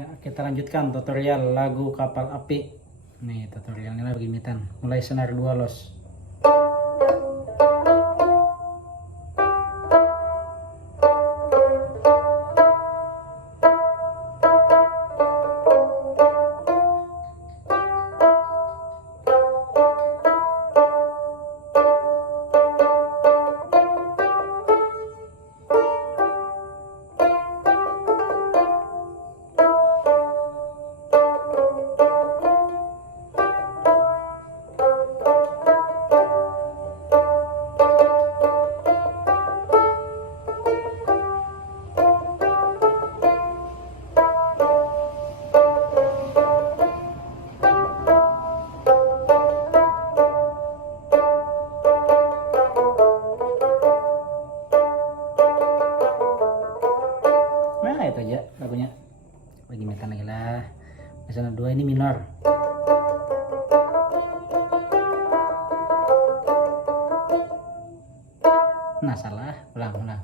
Ya, kita lanjutkan tutorial lagu Kapal Api. Nih, tutorialnya lagi mitan. Mulai senar 2 los. Nah, itu aja lagunya. Lagi mitan lagi lah. Senar 2 ini minor. Nah, salah. Ulang.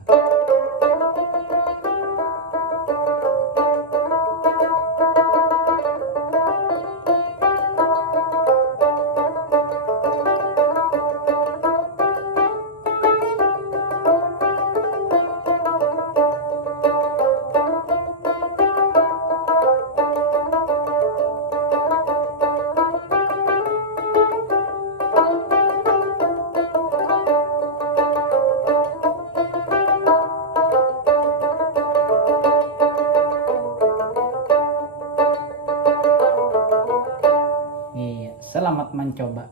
Iya, selamat mencoba.